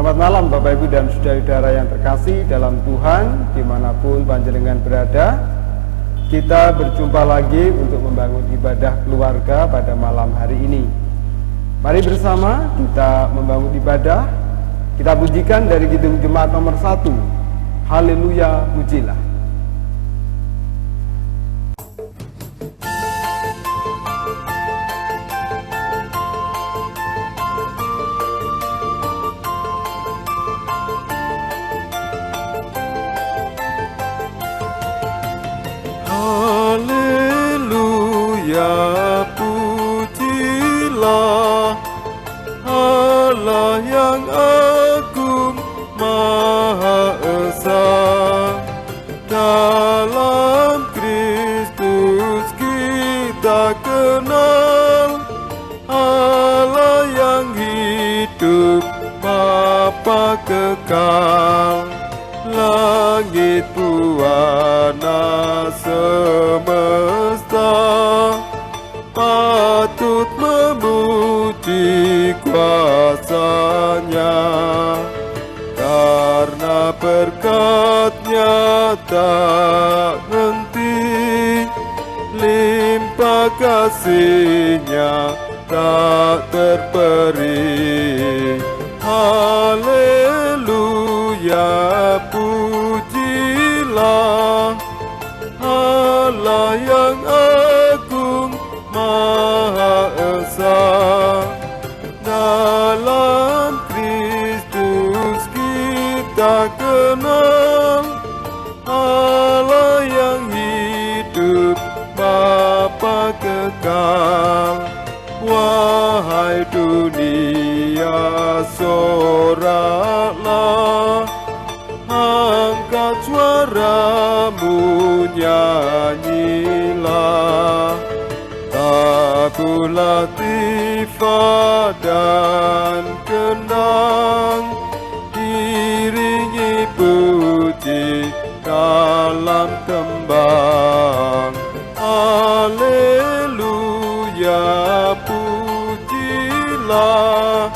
Selamat malam Bapak Ibu dan saudara-saudara yang terkasih dalam Tuhan, dimanapun panjenengan berada. Kita berjumpa lagi untuk membangun ibadah keluarga pada malam hari ini. Mari bersama kita membangun ibadah. Kita pujikan dari Kidung Jemaat nomor 1. Haleluya, pujilah. Haleluya, pujilah Allah yang agung Maha Esa. Dalam Kristus kita kenal Allah yang hidup, Bapa kekal. Langit buana semesta patut memuji kuasa-Nya, karena berkat-Nya tak henti, limpah kasih-Nya tak terperi. Haleluya, pujilah Allah yang agung Maha Esa. Dalam Kristus kita kenal Allah yang hidup, Bapa kekal. Wahai dunia, soraklah, angkat suaramu, nyanyilah. Tabuh latifah dan kendang, iringi puji dalam tembang. Haleluya, pujilah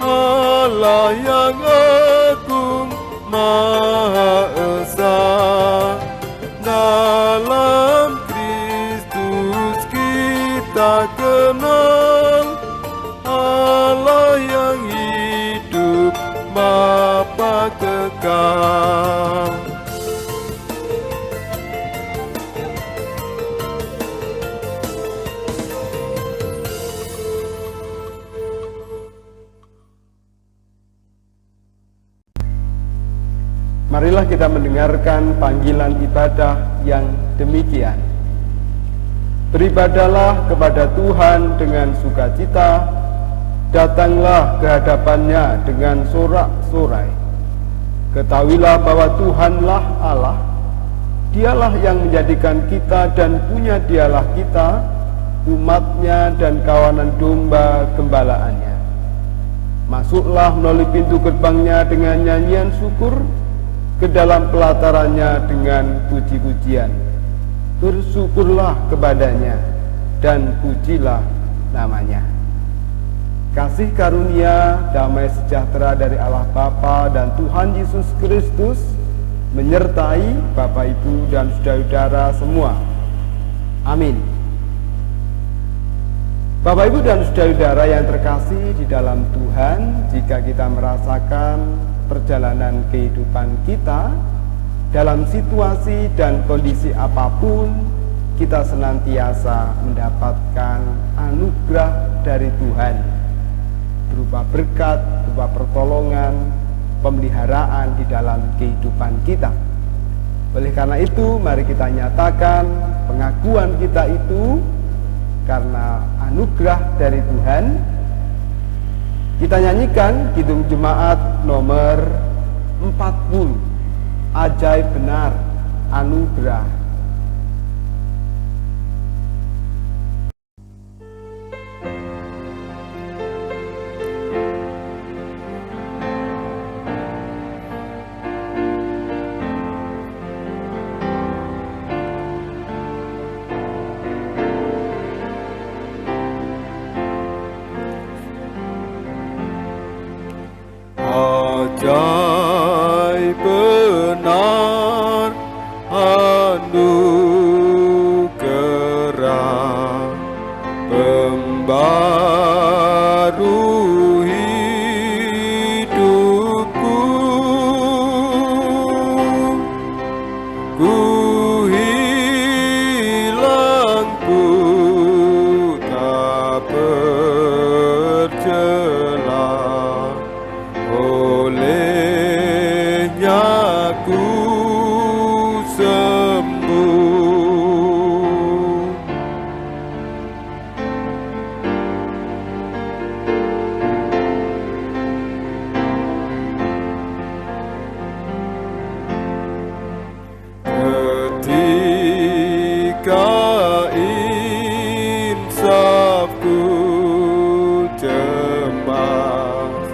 Allah yang agung Maha Esa. Dalam Kristus kita kenal Allah yang hidup, Bapa kekal. Marilah kita mendengarkan panggilan ibadah yang demikian. Beribadahlah kepada Tuhan dengan sukacita, datanglah ke hadapan-Nya dengan sorak-sorai. Ketahuilah bahwa Tuhanlah Allah, Dialah yang menjadikan kita dan punya Dialah kita, umat-Nya dan kawanan domba gembalaannya. Masuklah melalui pintu gerbang-Nya dengan nyanyian syukur, ke dalam pelatarannya dengan puji-pujian. Bersyukurlah kepadanya dan pujilah namanya. Kasih karunia, damai sejahtera dari Allah Bapa dan Tuhan Yesus Kristus menyertai Bapak Ibu dan saudara-saudara semua. Amin. Bapak Ibu dan saudara-saudara yang terkasih di dalam Tuhan, jika kita merasakan perjalanan kehidupan kita dalam situasi dan kondisi apapun, kita senantiasa mendapatkan anugerah dari Tuhan berupa berkat, berupa pertolongan, pemeliharaan di dalam kehidupan kita. Oleh karena itu, mari kita nyatakan pengakuan kita itu karena anugerah dari Tuhan. Kita nyanyikan Kidung Jemaat nomor 40, Ajaib Benar Anugerah. Dai benar anugerah pembaru hidupku, ku hilang ku tak bercelah, olehnya ku sembuh. Ketika insafku cemas,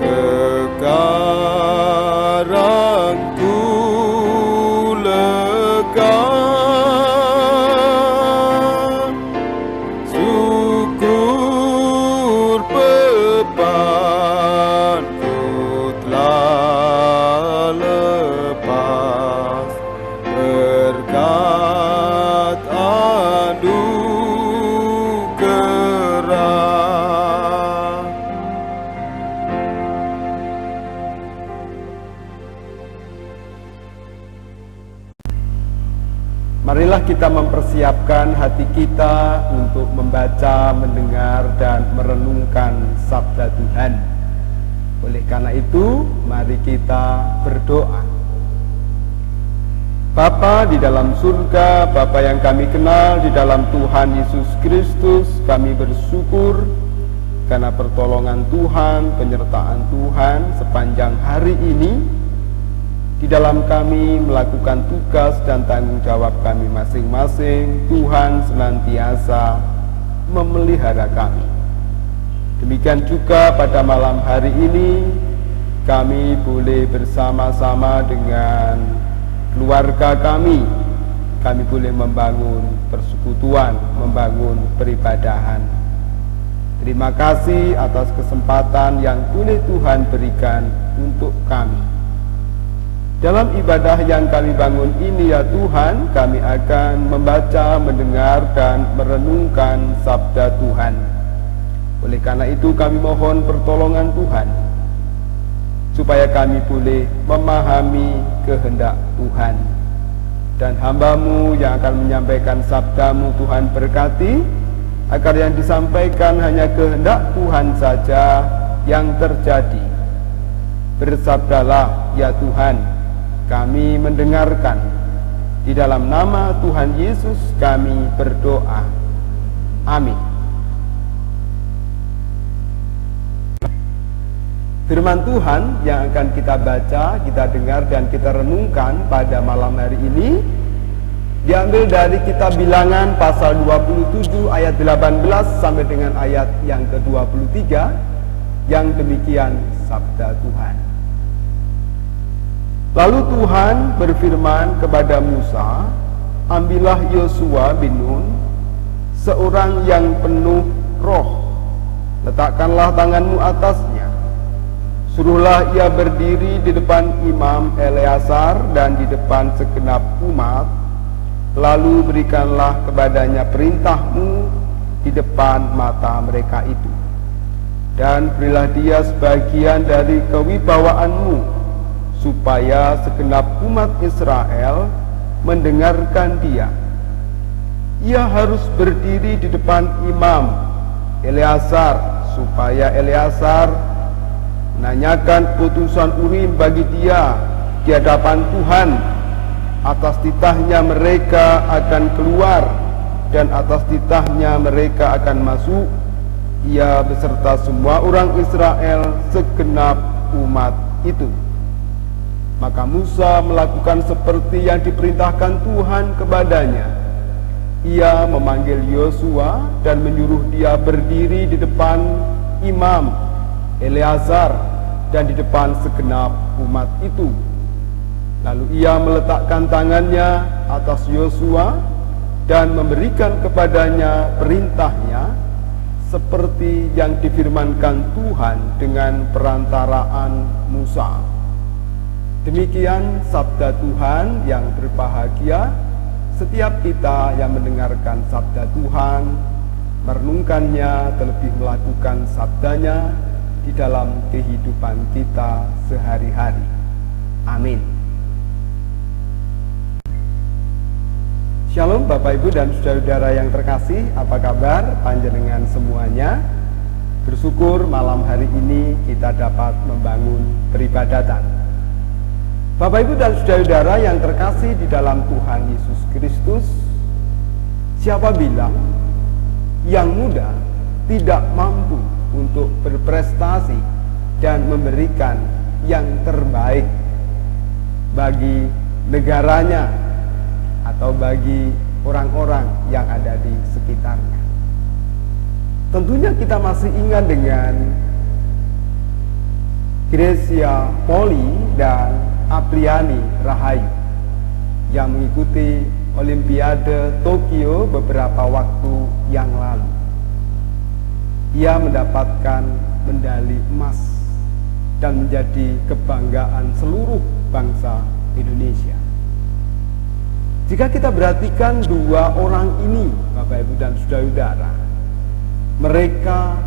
sekarang ku lega. Syukur bebanku telah lepas, berkat anugerah. Marilah kita mempersiapkan hati kita untuk membaca, mendengar, dan merenungkan sabda Tuhan. Oleh karena itu, mari kita berdoa. Bapa di dalam surga, Bapa yang kami kenal di dalam Tuhan Yesus Kristus, kami bersyukur karena pertolongan Tuhan, penyertaan Tuhan sepanjang hari ini di dalam kami melakukan tugas dan tanggung jawab kami masing-masing. Tuhan senantiasa memelihara kami. Demikian juga pada malam hari ini kami boleh bersama-sama dengan keluarga kami boleh membangun persekutuan, membangun peribadahan. Terima kasih atas kesempatan yang boleh Tuhan berikan untuk kami. Dalam ibadah yang kami bangun ini ya Tuhan, kami akan membaca, mendengar, dan merenungkan sabda Tuhan. Oleh karena itu kami mohon pertolongan Tuhan, supaya kami boleh memahami kehendak Tuhan. Dan hamba-Mu yang akan menyampaikan sabda-Mu, Tuhan berkati, agar yang disampaikan hanya kehendak Tuhan saja yang terjadi. Bersabdalah ya Tuhan, kami mendengarkan. Di dalam nama Tuhan Yesus kami berdoa. Amin. Firman Tuhan yang akan kita baca, kita dengar, dan kita renungkan pada malam hari ini diambil dari kitab Bilangan pasal 27 ayat 18 sampai dengan ayat yang ke-23, yang demikian sabda Tuhan. Lalu Tuhan berfirman kepada Musa, ambillah Yosua bin Nun, seorang yang penuh roh, letakkanlah tanganmu atasnya, suruhlah ia berdiri di depan Imam Eleazar dan di depan segenap umat, lalu berikanlah kepadanya perintahmu di depan mata mereka itu, dan berilah dia sebagian dari kewibawaanmu, supaya segenap umat Israel mendengarkan dia. Ia harus berdiri di depan Imam Eleazar, supaya Eleazar menanyakan putusan Urim bagi dia di hadapan Tuhan. Atas titahnya mereka akan keluar, dan atas titahnya mereka akan masuk, ia beserta semua orang Israel, segenap umat itu. Maka Musa melakukan seperti yang diperintahkan Tuhan kepadanya. Ia memanggil Yosua dan menyuruh dia berdiri di depan Imam Eleazar dan di depan segenap umat itu. Lalu ia meletakkan tangannya atas Yosua dan memberikan kepadanya perintahnya, seperti yang difirmankan Tuhan dengan perantaraan Musa. Demikian sabda Tuhan yang berbahagia setiap kita yang mendengarkan sabda Tuhan, merenungkannya, terlebih melakukan sabdanya di dalam kehidupan kita sehari-hari. Amin. Shalom Bapak Ibu dan saudara-saudara yang terkasih, apa kabar panjenengan semuanya? Bersyukur malam hari ini kita dapat membangun peribadatan. Bapak Ibu dan saudara-saudara yang terkasih di dalam Tuhan Yesus Kristus, siapa bilang yang muda tidak mampu untuk berprestasi dan memberikan yang terbaik bagi negaranya atau bagi orang-orang yang ada di sekitarnya. Tentunya kita masih ingat dengan Gracia Poli dan Apriani Rahayu yang mengikuti Olimpiade Tokyo beberapa waktu yang lalu. Ia mendapatkan medali emas dan menjadi kebanggaan seluruh bangsa Indonesia. Jika kita perhatikan dua orang ini, Bapak Ibu dan saudara-saudara, mereka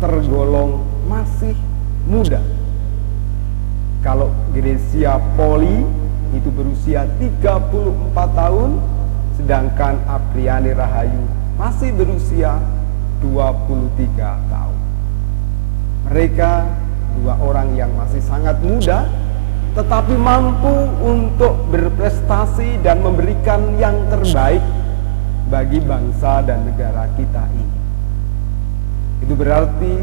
tergolong masih muda. Kalau Gracia Poli itu berusia 34 tahun, sedangkan Apriani Rahayu masih berusia 23 tahun. Mereka dua orang yang masih sangat muda, tetapi mampu untuk berprestasi dan memberikan yang terbaik bagi bangsa dan negara kita ini. Itu berarti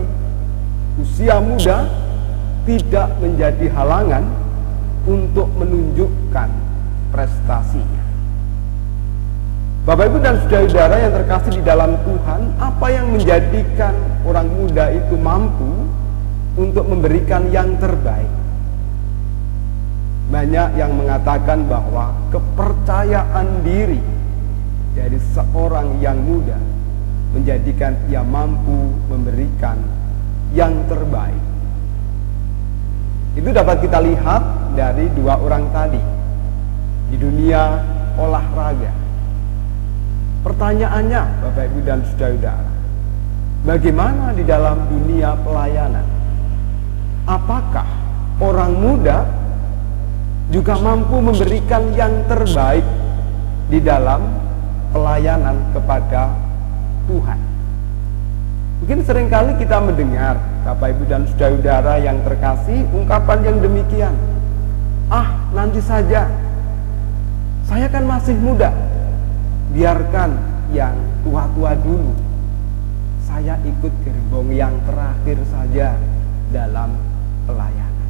usia muda tidak menjadi halangan untuk menunjukkan prestasinya. Bapak Ibu dan saudara-saudara yang terkasih di dalam Tuhan, apa yang menjadikan orang muda itu mampu untuk memberikan yang terbaik? Banyak yang mengatakan bahwa kepercayaan diri dari seorang yang muda menjadikan ia mampu memberikan yang terbaik. Itu dapat kita lihat dari dua orang tadi di dunia olahraga. Pertanyaannya, Bapak Ibu dan saudara-saudara, bagaimana di dalam dunia pelayanan? Apakah orang muda juga mampu memberikan yang terbaik di dalam pelayanan kepada Tuhan? Mungkin seringkali kita mendengar, Bapak Ibu dan saudara-saudara yang terkasih, ungkapan yang demikian. Nanti saja, saya kan masih muda, biarkan yang tua-tua dulu, saya ikut gerbong yang terakhir saja dalam pelayanan.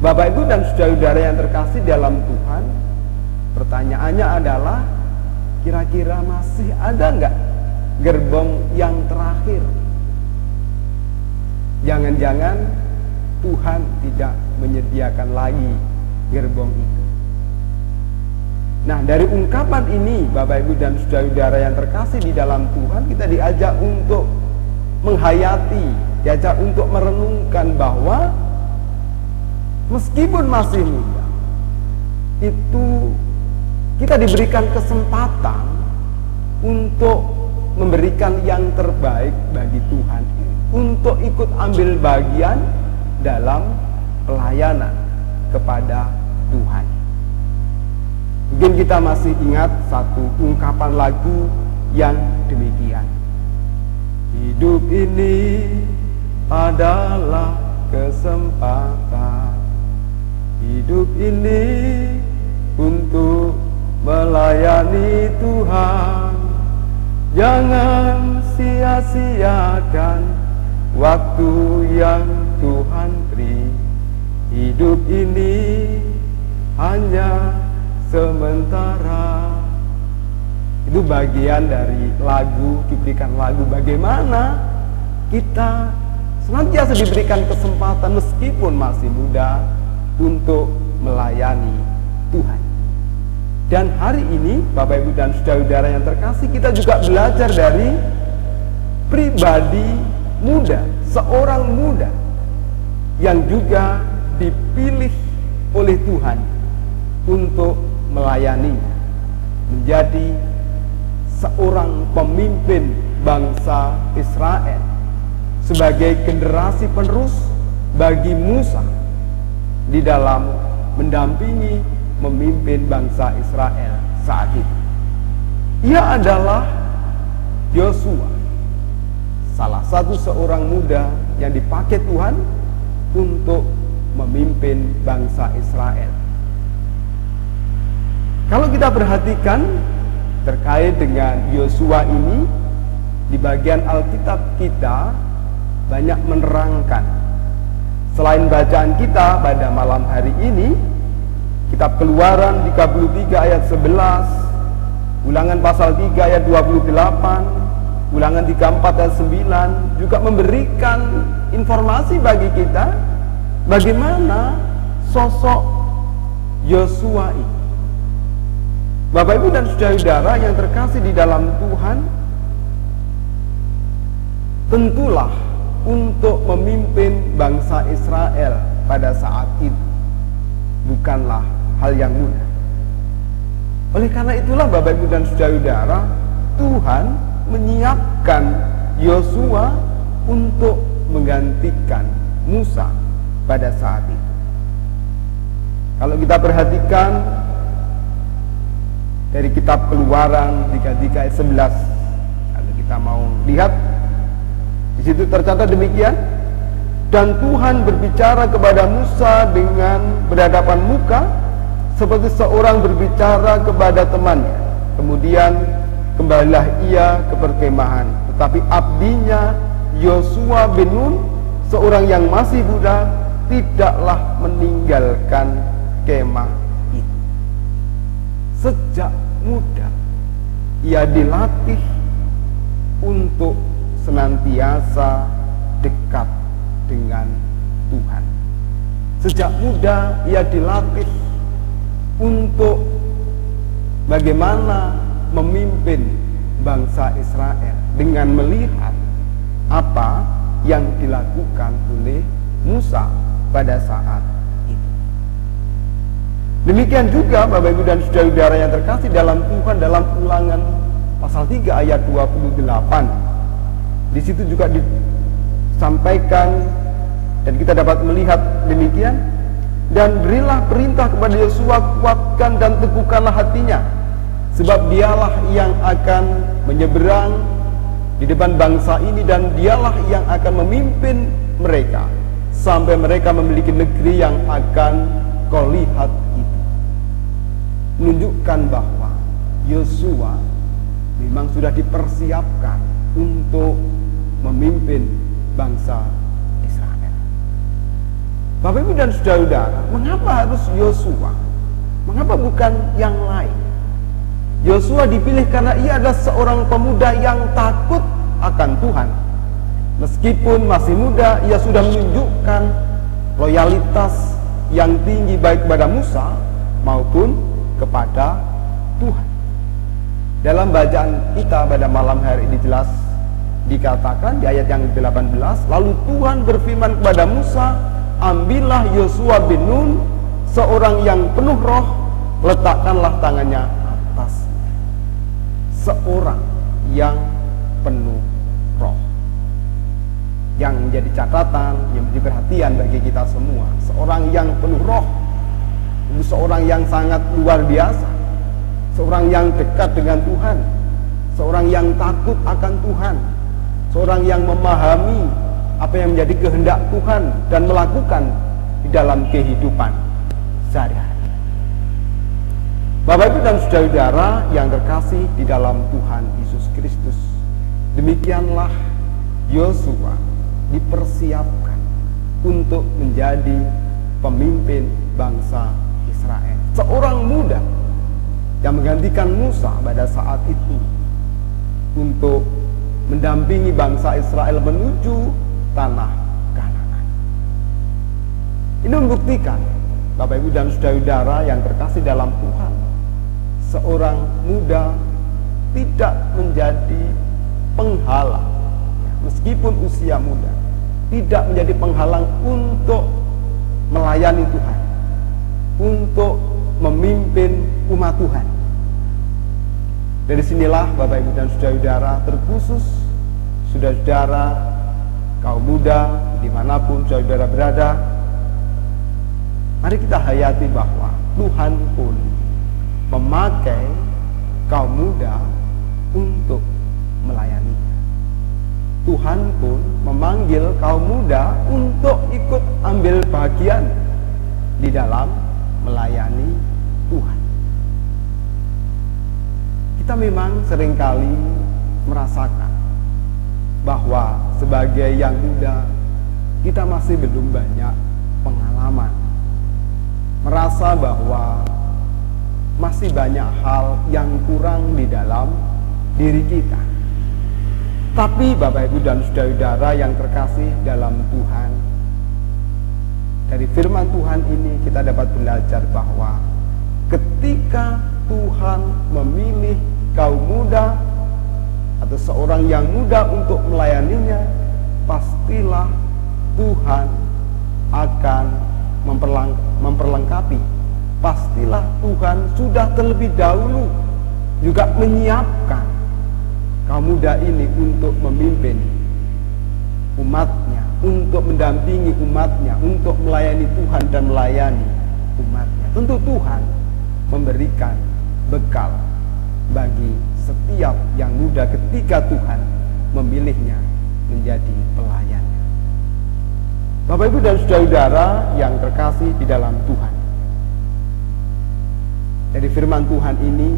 Bapak Ibu dan saudara-saudara yang terkasih dalam Tuhan, pertanyaannya adalah, kira-kira masih ada nggak gerbong yang terakhir? Jangan-jangan Tuhan tidak menyediakan lagi gerbong itu. Nah, dari ungkapan ini, Bapak Ibu dan saudara-saudara yang terkasih di dalam Tuhan, kita diajak untuk menghayati, diajak untuk merenungkan bahwa meskipun masih muda, itu kita diberikan kesempatan untuk memberikan yang terbaik bagi Tuhan, untuk ikut ambil bagian dalam pelayanan kepada Tuhan. Mungkin kita masih ingat satu ungkapan lagu yang demikian. Hidup ini adalah kesempatan, hidup ini untuk melayani Tuhan. Jangan sia-siakan waktu yang Tuhan beri. Hidup ini hanya sementara. Itu bagian dari lagu, cuplikan lagu bagaimana kita senantiasa diberikan kesempatan meskipun masih muda untuk melayani Tuhan. Dan hari ini Bapak Ibu dan saudara-saudara yang terkasih, kita juga belajar dari pribadi muda, seorang muda yang juga dipilih oleh Tuhan untuk melayaninya, menjadi seorang pemimpin bangsa Israel sebagai generasi penerus bagi Musa di dalam mendampingi memimpin bangsa Israel saat itu. Ia adalah Yosua, salah satu seorang muda yang dipakai Tuhan untuk memimpin bangsa Israel. Kalau kita perhatikan terkait dengan Yosua ini, di bagian Alkitab kita banyak menerangkan. Selain bacaan kita pada malam hari ini, kitab Keluaran 33 ayat 11, Ulangan pasal 3 ayat 28, Ulangan 34 ayat 9 juga memberikan informasi bagi kita bagaimana sosok Yosua ini. Bapak Ibu dan saudara-saudara yang terkasih di dalam Tuhan, tentulah untuk memimpin bangsa Israel pada saat itu bukanlah hal yang mudah. Oleh karena itulah Bapak Ibu dan saudara-saudara, Tuhan menyiapkan Yosua untuk menggantikan Musa pada saat itu. Kalau kita perhatikan dari kitab Keluaran 33 ayat 11, kalau kita mau lihat, di situ tercatat demikian, dan Tuhan berbicara kepada Musa dengan berhadapan muka, seperti seorang berbicara kepada temannya. Kemudian kembalilah ia ke perkemahan, tetapi abdinya Yosua bin Nun, seorang yang masih muda, tidaklah meninggalkan kemah itu. Sejak muda ia dilatih untuk senantiasa dekat dengan Tuhan. Sejak muda ia dilatih untuk bagaimana memimpin bangsa Israel dengan melihat apa yang dilakukan oleh Musa pada saat itu. Demikian juga Bapak Ibu dan saudara-saudara yang terkasih dalam Tuhan, dalam Ulangan pasal 3 ayat 28. Di situ juga disampaikan dan kita dapat melihat demikian, dan berilah perintah kepada Yosua, kuatkan dan teguhkanlah hatinya, sebab dialah yang akan menyeberang di depan bangsa ini, dan dialah yang akan memimpin mereka sampai mereka memiliki negeri yang akan kau lihat itu. Menunjukkan bahwa Yosua memang sudah dipersiapkan untuk memimpin bangsa Israel. Bapak Ibu dan saudara-saudara, mengapa harus Yosua? Mengapa bukan yang lain? Yosua dipilih karena ia adalah seorang pemuda yang takut akan Tuhan. Meskipun masih muda, ia sudah menunjukkan loyalitas yang tinggi baik kepada Musa maupun kepada Tuhan. Dalam bacaan kita pada malam hari ini jelas dikatakan di ayat yang 18, lalu Tuhan berfirman kepada Musa, ambillah Yosua bin Nun, seorang yang penuh roh, letakkanlah tangannya atas. Seorang yang penuh roh. Yang menjadi catatan, yang menjadi perhatian bagi kita semua, seorang yang penuh roh, seorang yang sangat luar biasa, seorang yang dekat dengan Tuhan, seorang yang takut akan Tuhan, seorang yang memahami apa yang menjadi kehendak Tuhan dan melakukan di dalam kehidupan sehari-hari. Bapak Ibu dan saudara-saudara yang terkasih di dalam Tuhan Yesus Kristus, demikianlah Yosua dipersiapkan untuk menjadi pemimpin bangsa Israel. Seorang muda yang menggantikan Musa pada saat itu untuk mendampingi bangsa Israel menuju tanah Kanaan. Ini membuktikan, Bapak Ibu dan saudara-saudara yang terkasih dalam Tuhan, seorang muda tidak menjadi penghalang meskipun usia muda, tidak menjadi penghalang untuk melayani Tuhan, untuk memimpin umat Tuhan. Dari sinilah Bapak Ibu dan saudara-saudara, terkhusus saudara-saudara kaum muda dimanapun saudara berada, mari kita hayati bahwa Tuhan pun memakai kaum muda untuk melayani. Tuhan pun memanggil kaum muda untuk ikut ambil bagian di dalam melayani Tuhan. Kita memang seringkali merasakan bahwa sebagai yang muda kita masih belum banyak pengalaman, merasa bahwa masih banyak hal yang kurang di dalam diri kita. Tapi Bapak Ibu dan saudara-saudara yang terkasih dalam Tuhan, dari firman Tuhan ini kita dapat belajar bahwa ketika Tuhan memilih kaum muda atau seorang yang muda untuk melayaninya, pastilah Tuhan akan memperlengkapi. Pastilah Tuhan sudah terlebih dahulu juga menyiapkan kaum muda ini untuk memimpin umatnya, untuk mendampingi umatnya, untuk melayani Tuhan dan melayani umatnya. Tentu Tuhan memberikan bekal bagi setiap yang muda ketika Tuhan memilihnya menjadi pelayannya. Bapak Ibu dan saudara-saudara yang terkasih di dalam Tuhan, dari firman Tuhan ini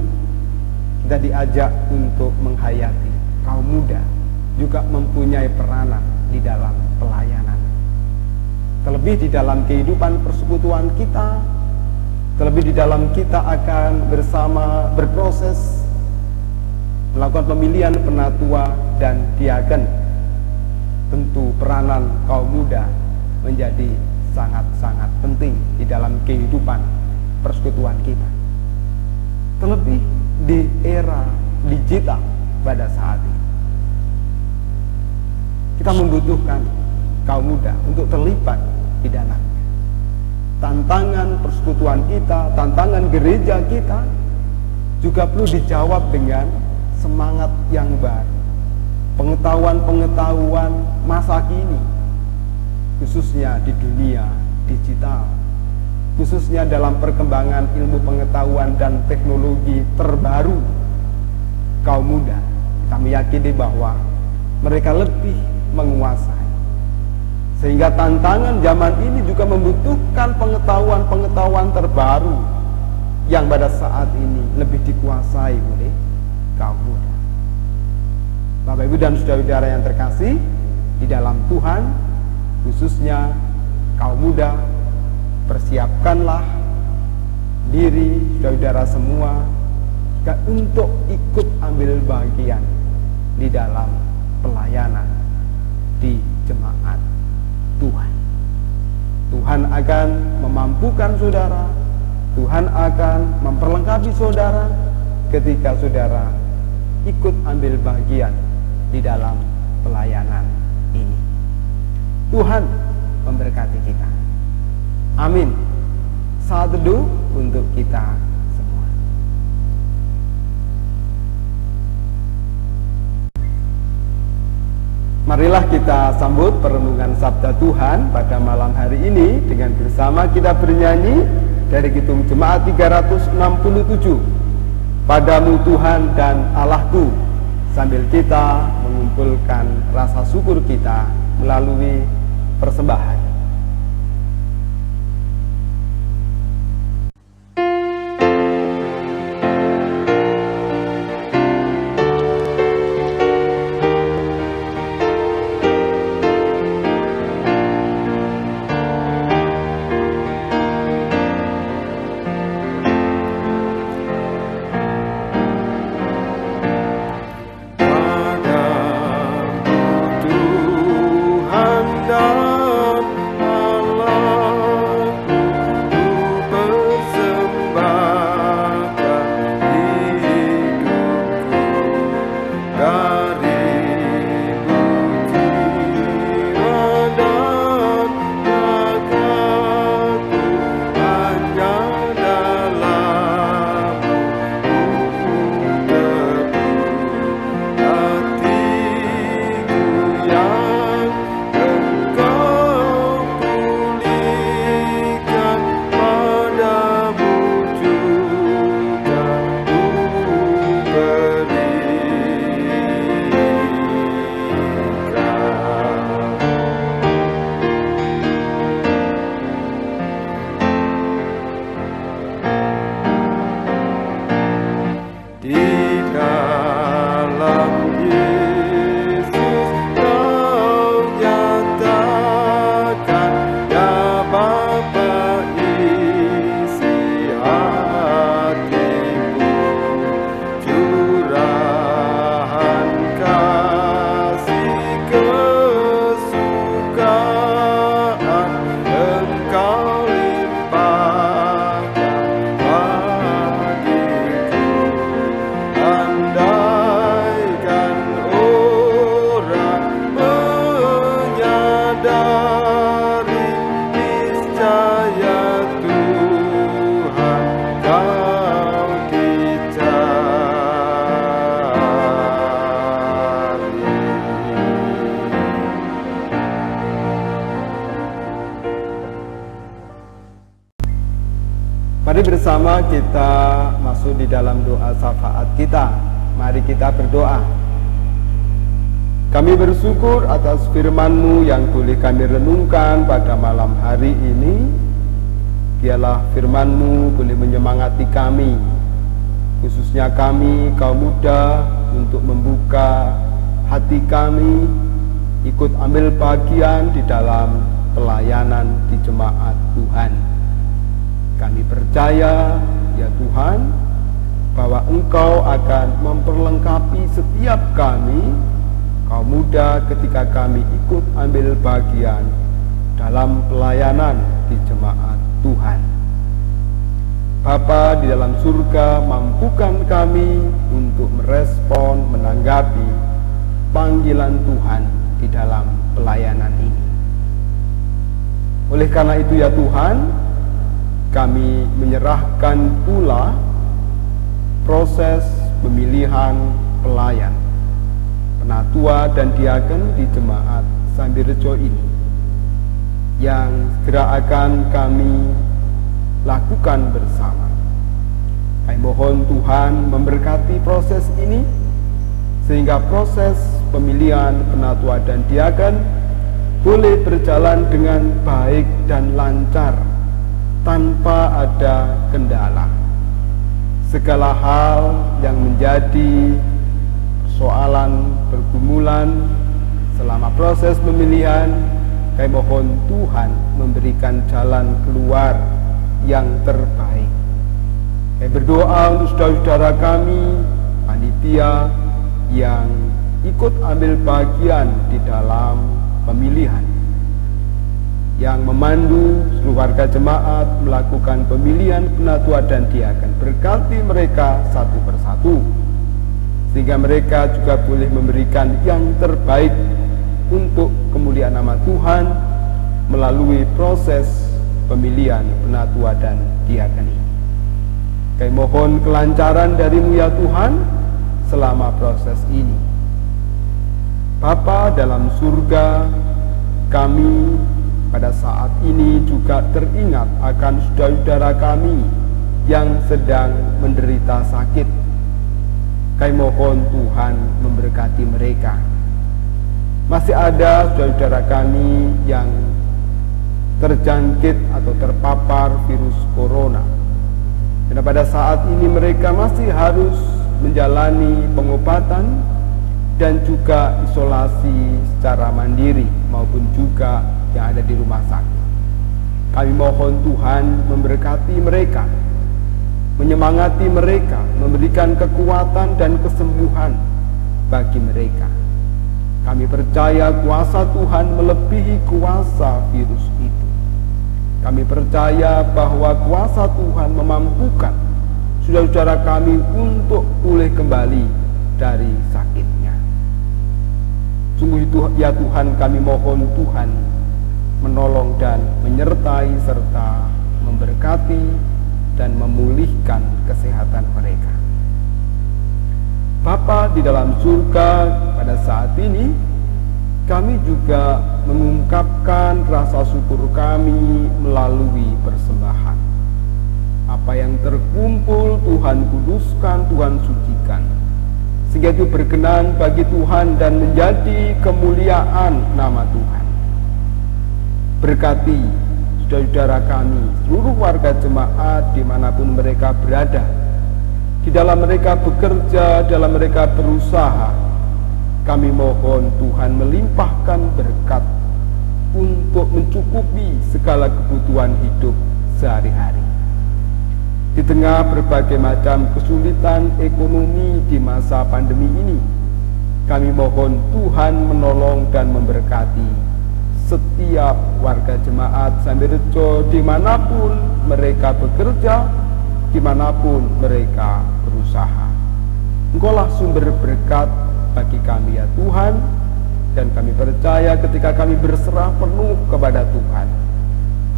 kita diajak untuk menghayati kaum muda juga mempunyai peranan di dalam pelayanan. Terlebih di dalam kehidupan persekutuan kita, terlebih di dalam kita akan bersama berproses melakukan pemilihan penatua dan diaken. Tentu peranan kaum muda menjadi sangat-sangat penting di dalam kehidupan persekutuan kita. Terlebih di era digital pada saat ini, kita membutuhkan kaum muda untuk terlibat di dalamnya. Tantangan persekutuan kita, tantangan gereja kita juga perlu dijawab dengan semangat yang baru, pengetahuan-pengetahuan masa kini, khususnya di dunia digital, khususnya dalam perkembangan ilmu pengetahuan dan teknologi terbaru. Kaum muda, kita meyakini bahwa mereka lebih menguasai, sehingga tantangan zaman ini juga membutuhkan pengetahuan-pengetahuan terbaru yang pada saat ini lebih dikuasai oleh kaum muda. Bapak Ibu dan saudara-saudara yang terkasih di dalam Tuhan, khususnya kaum muda, persiapkanlah diri saudara semua untuk ikut ambil bagian di dalam pelayanan di jemaat Tuhan. Tuhan akan memampukan saudara, Tuhan akan memperlengkapi saudara ketika saudara ikut ambil bagian di dalam pelayanan ini. Tuhan memberkati kita. Amin. Saat teduh untuk kita semua. Marilah kita sambut perenungan Sabda Tuhan pada malam hari ini dengan bersama kita bernyanyi dari Kidung Jemaat 367. Padamu Tuhan dan Allahku, sambil kita mengumpulkan rasa syukur kita melalui persembahan. Tuhan dan Mari bersama kita masuk di dalam doa syafaat kita. Mari kita berdoa. Kami bersyukur atas firman-Mu yang boleh kami renungkan pada malam hari ini. Biarlah firman-Mu boleh menyemangati kami, khususnya kami kaum muda, untuk membuka hati kami, ikut ambil bagian di dalam pelayanan di jemaat Tuhan. Kami percaya, ya Tuhan, bahwa Engkau akan memperlengkapi setiap kami, kaum muda, ketika kami ikut ambil bagian dalam pelayanan di jemaat Tuhan. Bapa di dalam surga, mampukan kami untuk merespon, menanggapi panggilan Tuhan di dalam pelayanan ini. Oleh karena itu, ya Tuhan, kami menyerahkan pula proses pemilihan pelayan, penatua dan diaken di jemaat Sambirejo ini, yang segera akan kami lakukan bersama. Kami mohon Tuhan memberkati proses ini, sehingga proses pemilihan penatua dan diaken boleh berjalan dengan baik dan lancar, tanpa ada kendala. Segala hal yang menjadi persoalan, pergumulan selama proses pemilihan, kami mohon Tuhan memberikan jalan keluar yang terbaik. Kami berdoa untuk saudara-saudara kami, panitia yang ikut ambil bagian di dalam pemilihan, yang memandu seluruh warga jemaat melakukan pemilihan penatua dan diaken. Berkati mereka satu persatu, sehingga mereka juga boleh memberikan yang terbaik untuk kemuliaan nama Tuhan melalui proses pemilihan penatua dan diaken ini. Kami mohon kelancaran dari-Mu, ya Tuhan, selama proses ini. Bapa dalam surga, kami pada saat ini juga teringat akan saudara-saudara kami yang sedang menderita sakit. Kami mohon Tuhan memberkati mereka. Masih ada saudara-saudara kami yang terjangkit atau terpapar virus corona, dan pada saat ini mereka masih harus menjalani pengobatan dan juga isolasi secara mandiri maupun juga yang ada di rumah sakit. Kami mohon Tuhan memberkati mereka, menyemangati mereka, memberikan kekuatan dan kesembuhan bagi mereka. Kami percaya kuasa Tuhan melebihi kuasa virus itu. Kami percaya bahwa kuasa Tuhan memampukan saudara-saudara kami untuk pulih kembali dari sakitnya. Sungguh itu, ya Tuhan, kami mohon Tuhan menolong dan menyertai serta memberkati dan memulihkan kesehatan mereka. Bapa di dalam surga, pada saat ini kami juga mengungkapkan rasa syukur kami melalui persembahan. Apa yang terkumpul Tuhan kuduskan, Tuhan sucikan, sehingga itu berkenan bagi Tuhan dan menjadi kemuliaan nama Tuhan. Berkati saudara-saudara kami, seluruh warga jemaat dimanapun mereka berada, di dalam mereka bekerja, dalam mereka berusaha. Kami mohon Tuhan melimpahkan berkat untuk mencukupi segala kebutuhan hidup sehari-hari. Di tengah berbagai macam kesulitan ekonomi di masa pandemi ini, kami mohon Tuhan menolong dan memberkati setiap warga jemaat Sambirejo dimanapun mereka bekerja, dimanapun mereka berusaha. Engkaulah sumber berkat bagi kami, ya Tuhan, dan kami percaya ketika kami berserah penuh kepada Tuhan,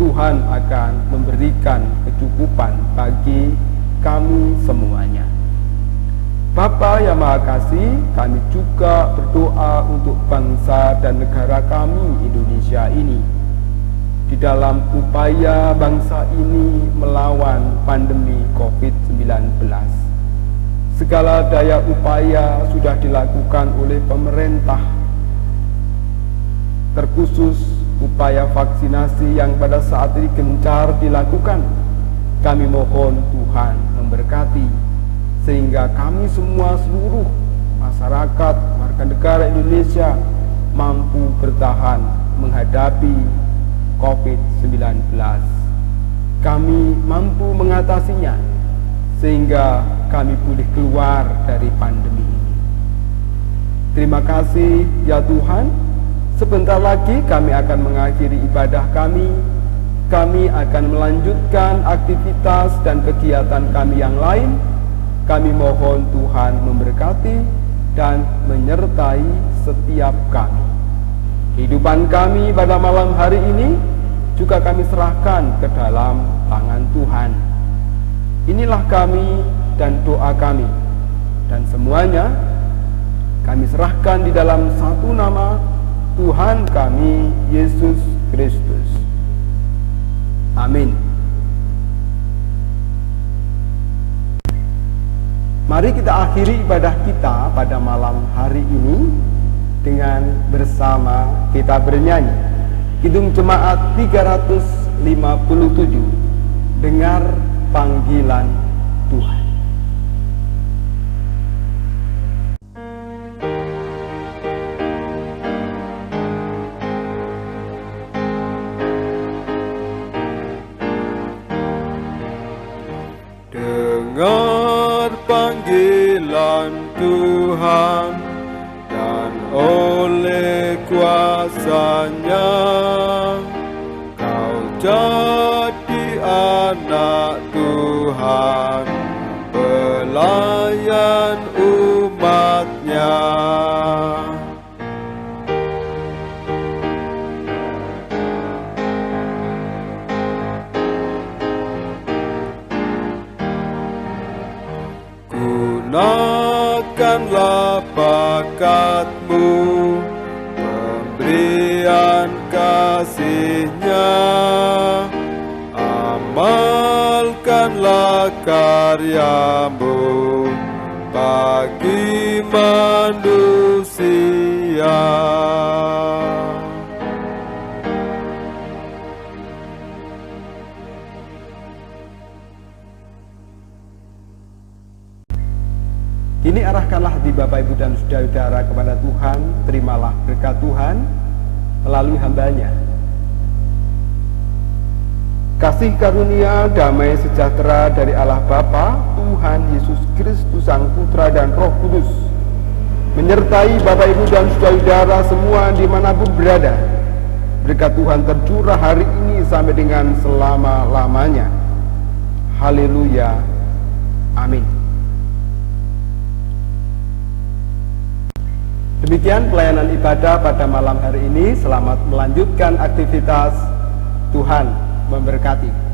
Tuhan akan memberikan kecukupan bagi kami semuanya. Bapa yang Maha Kasih, kami juga berdoa untuk bangsa dan negara kami Indonesia ini. Di dalam upaya bangsa ini melawan pandemi COVID-19. Segala daya upaya sudah dilakukan oleh pemerintah, terkhusus upaya vaksinasi yang pada saat ini gencar dilakukan. Kami mohon Tuhan memberkati, sehingga kami semua seluruh masyarakat, warga negara Indonesia mampu bertahan menghadapi COVID-19. Kami mampu mengatasinya, sehingga kami pulih keluar dari pandemi ini. Terima kasih ya Tuhan. Sebentar lagi kami akan mengakhiri ibadah kami. Kami akan melanjutkan aktivitas dan kegiatan kami yang lain. Kami mohon Tuhan memberkati dan menyertai setiap kami. Kehidupan kami pada malam hari ini juga kami serahkan ke dalam tangan Tuhan. Inilah kami dan doa kami, dan semuanya kami serahkan di dalam satu nama, Tuhan kami Yesus Kristus. Amin. Mari kita akhiri ibadah kita pada malam hari ini dengan bersama kita bernyanyi Kidung Jemaat 357, Dengar Panggilan Tuhan. Dengar panggilan Tuhan, dan oleh kuasa-Nya kau jadi anak Tuhan, pelayan umat-Nya. Gunakanlah bakatmu, pemberian kasih-Nya, amalkanlah karyamu bagi manusia. Kini arahkanlah hati Bapak, Ibu, dan Saudara-saudara kepada Tuhan. Terimalah berkat Tuhan melalui hamba-Nya. Kasih karunia, damai sejahtera dari Allah Bapa, Tuhan Yesus Kristus Sang Putra dan Roh Kudus menyertai Bapak, Ibu, dan Saudara-saudara semua dimanapun berada. Berkat Tuhan tercurah hari ini sampai dengan selama-lamanya. Haleluya. Amin. Demikian pelayanan ibadah pada malam hari ini. Selamat melanjutkan aktivitas. Tuhan memberkati.